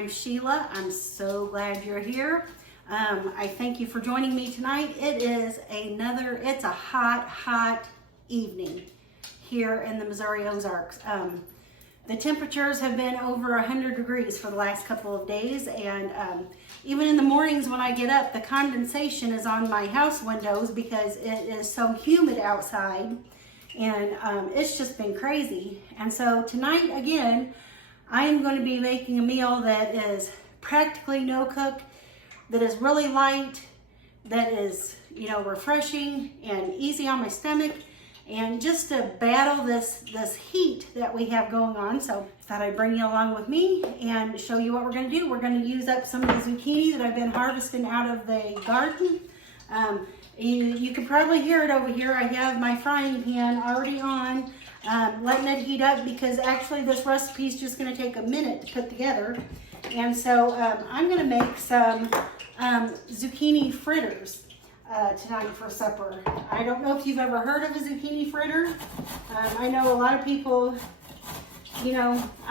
I'm Sheila. I'm so glad you're here. I thank you for joining me tonight. It's a hot evening here in the Missouri Ozarks. The temperatures have been over 100 degrees for the last couple of days, and even in the mornings when I get up, the condensation is on my house windows because it is so humid outside, and it's just been crazy. And so tonight, again, I am going to be making a meal that is practically no cook, that is really light, that is, refreshing and easy on my stomach, and just to battle this heat that we have going on. So I thought I'd bring you along with me and show you what we're going to do. We're going to use up some of the zucchini that I've been harvesting out of the garden. You can probably hear it over here. I have my frying pan already on, letting it heat up, because actually this recipe is just going to take a minute to put together. And so I'm going to make some zucchini fritters tonight for supper. I don't know if you've ever heard of a zucchini fritter. I know a lot of people, I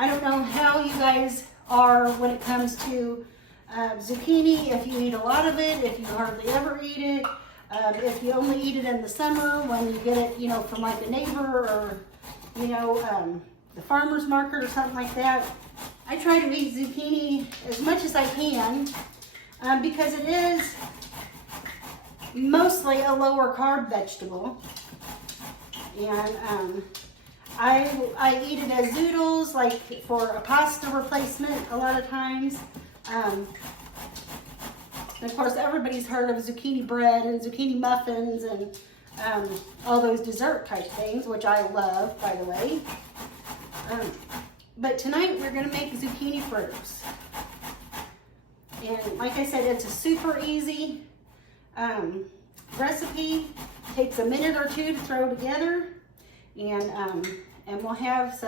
don't know how you guys are when it comes to zucchini, if you eat a lot of it, if you hardly ever eat it, if you only eat it in the summer when you get it, from like a neighbor or, the farmer's market or something like that. I try to eat zucchini as much as I can because it is mostly a lower carb vegetable. And I eat it as zoodles, like for a pasta replacement a lot of times. And of course, everybody's heard of zucchini bread and zucchini muffins and all those dessert type things, which I love, by the way. But tonight we're going to make zucchini fritters. And like I said, it's a super easy recipe. It takes a minute or two to throw together. And we'll have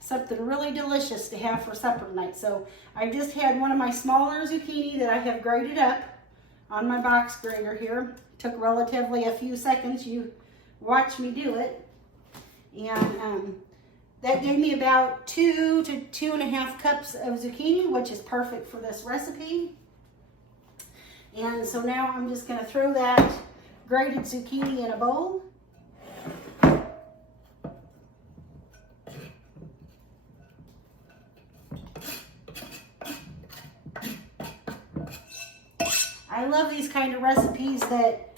something really delicious to have for supper tonight. So I just had one of my smaller zucchini that I have grated up on my box grater here. Took relatively a few seconds. You watch me do it. And that gave me about 2 to 2.5 cups of zucchini, which is perfect for this recipe. And so now I'm just going to throw that grated zucchini in a bowl. I love these kind of recipes that,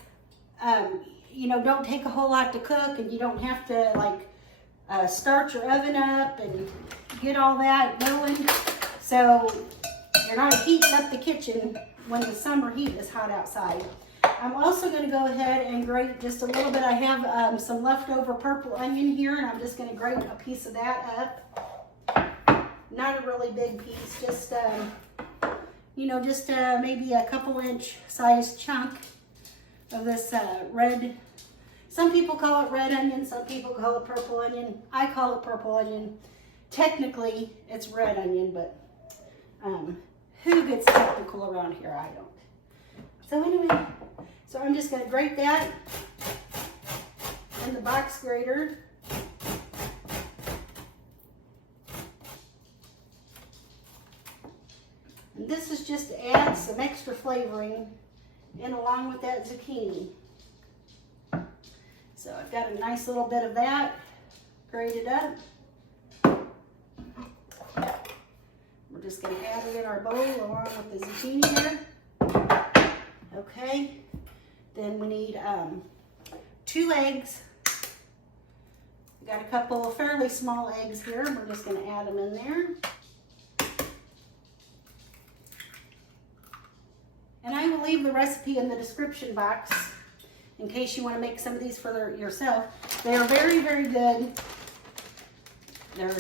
don't take a whole lot to cook, and you don't have to start your oven up and get all that going. So you're not heating up the kitchen when the summer heat is hot outside. I'm also going to go ahead and grate just a little bit. I have some leftover purple onion here, and I'm just going to grate a piece of that up. Not a really big piece, just maybe a couple inch sized chunk of this red. Some people call it red onion, some people call it purple onion. I call it purple onion. Technically, it's red onion, but who gets technical around here? I don't. So anyway, I'm just going to grate that in the box grater. And this is just to add some extra flavoring in along with that zucchini. So I've got a nice little bit of that grated up. We're just going to add it in our bowl along with the zucchini here. Okay. Then we need 2 eggs. We've got a couple of fairly small eggs here. We're just going to add them in there. And I will leave the recipe in the description box in case you want to make some of these for yourself. They are very, very good. They're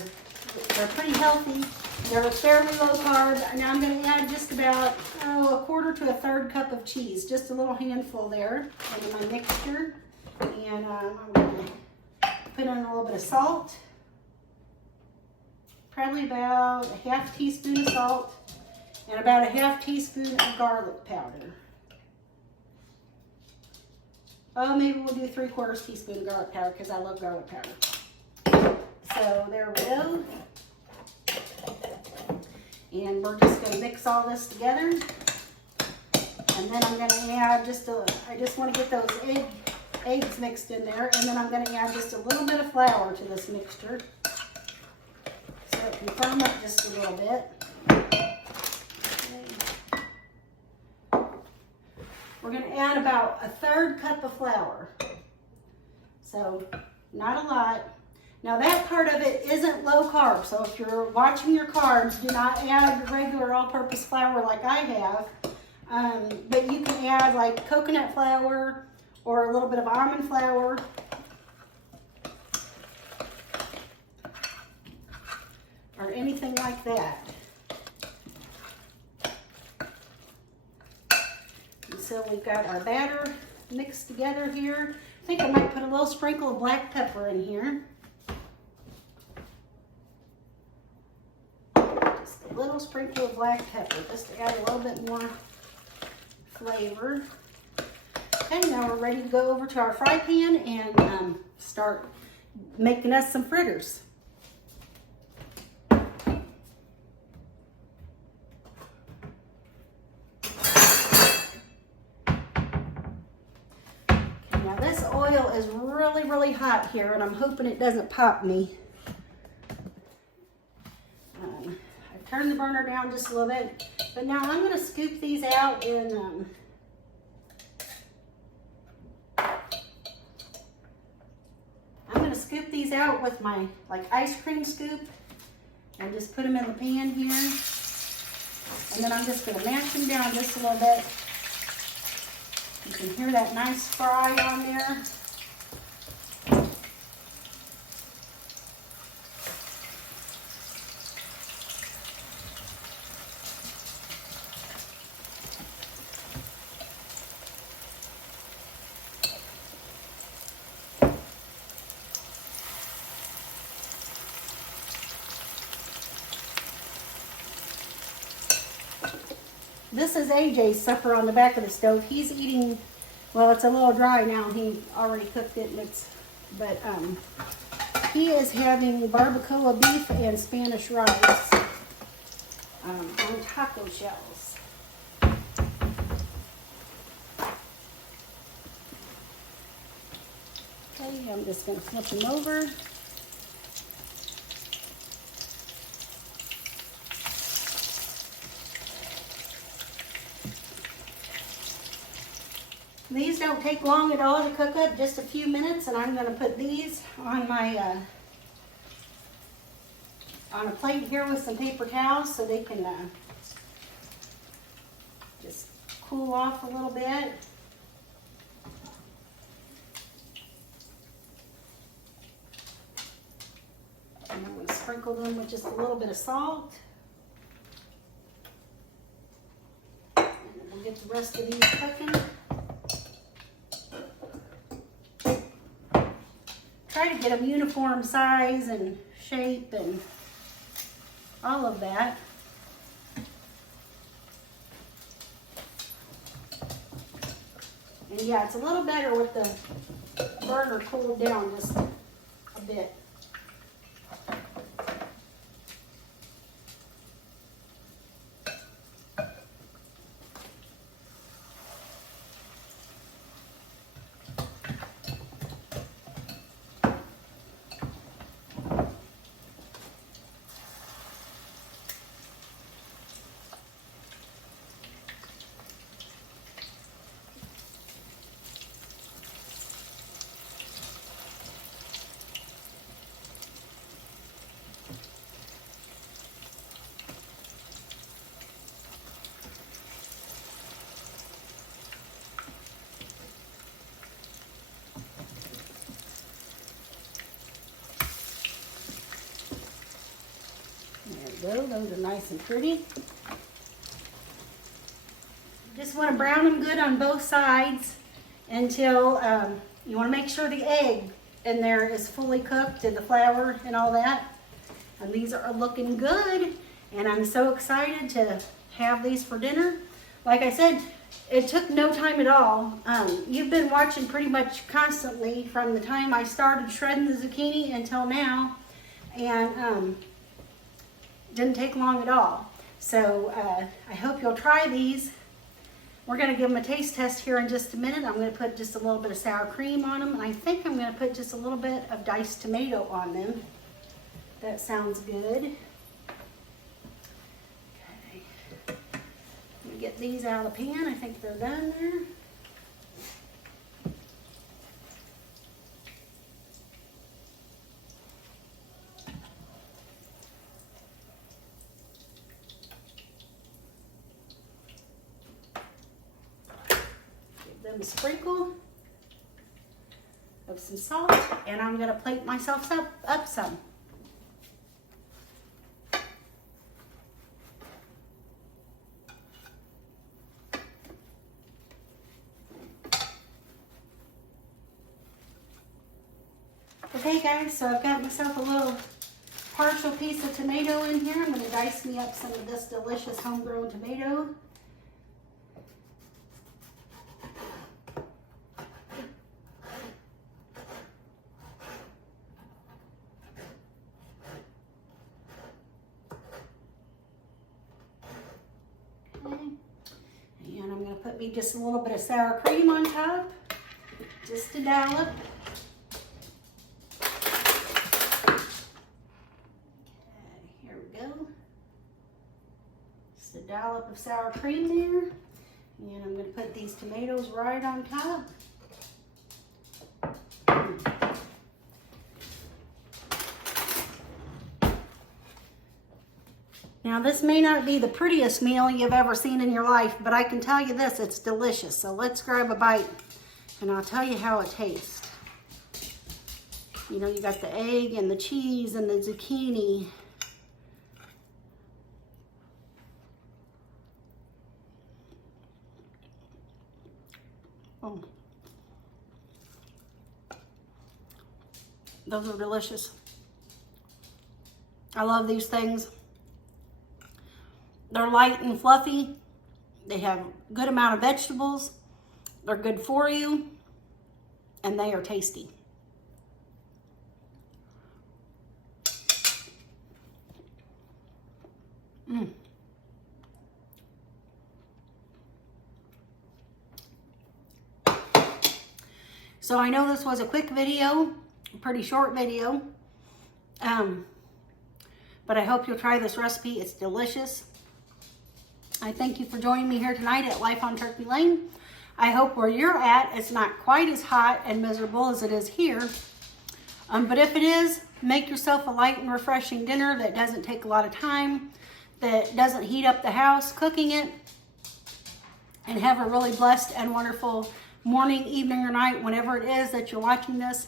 pretty healthy. They're fairly low carb. Now I'm going to add just about a 1/4 to 1/3 cup of cheese, just a little handful there into my mixture. And I'm going to put in a little bit of salt, probably about a 1/2 teaspoon of salt, and about a 1/2 teaspoon of garlic powder. Oh, maybe we'll do 3/4 teaspoon of garlic powder because I love garlic powder. So there we go. And we're just going to mix all this together. And then I'm going to add I just want to get those eggs mixed in there. And then I'm going to add just a little bit of flour to this mixture, so it can firm up just a little bit. We're going to add about a 1/3 cup of flour. So not a lot. Now that part of it isn't low carb. So if you're watching your carbs, do not add regular all-purpose flour like I have. But you can add like coconut flour or a little bit of almond flour. Or anything like that. And so we've got our batter mixed together here. I think I might put a little sprinkle of black pepper in here. Just a little sprinkle of black pepper, just to add a little bit more flavor. Okay, now we're ready to go over to our fry pan and start making us some fritters. Now this oil is really hot here, and I'm hoping it doesn't pop me. I've turned the burner down just a little bit, but now I'm going to scoop these out in scoop these out with my ice cream scoop and just put them in the pan here. And then I'm just going to mash them down just a little bit. You can hear that nice fry on there. This is AJ's supper on the back of the stove. He's eating, well, it's a little dry now. He already cooked it, but he is having barbacoa beef and Spanish rice on taco shells. Okay, I'm just going to flip them over. These don't take long at all to cook up, just a few minutes, and I'm going to put these on my on a plate here with some paper towels so they can just cool off a little bit. And I'm going to sprinkle them with just a little bit of salt. And then we'll get the rest of these cooking. Try to get them uniform size and shape and all of that. And yeah, it's a little better with the burner cooled down just a bit. There we go, those are nice and pretty. Just want to brown them good on both sides until you want to make sure the egg in there is fully cooked and the flour and all that. And these are looking good, and I'm so excited to have these for dinner. Like I said, it took no time at all. You've been watching pretty much constantly from the time I started shredding the zucchini until now, and didn't take long at all. So I hope you'll try these. We're gonna give them a taste test here in just a minute. I'm gonna put just a little bit of sour cream on them, and I think I'm gonna put just a little bit of diced tomato on them. That sounds good. Okay. Let me get these out of the pan. I think they're done there. A sprinkle of some salt, and I'm going to plate myself up some. Okay guys, so I've got myself a little partial piece of tomato in here. I'm going to dice me up some of this delicious homegrown tomato. And I'm going to put me just a little bit of sour cream on top, just a dollop. Okay, here we go. Just a dollop of sour cream there. And I'm going to put these tomatoes right on top. Now this may not be the prettiest meal you've ever seen in your life, but I can tell you this, it's delicious. So let's grab a bite and I'll tell you how it tastes. You know, you got the egg and the cheese and the zucchini. Oh. Those are delicious. I love these things. They're light and fluffy. They have a good amount of vegetables. They're good for you. And they are tasty. So I know this was a quick video, a pretty short video. But I hope you'll try this recipe. It's delicious. I thank you for joining me here tonight at Life on Turkey Lane. I hope where you're at, it's not quite as hot and miserable as it is here. But if it is, make yourself a light and refreshing dinner that doesn't take a lot of time, that doesn't heat up the house cooking it, and have a really blessed and wonderful morning, evening, or night, whenever it is that you're watching this.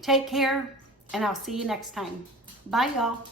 Take care, and I'll see you next time. Bye, y'all.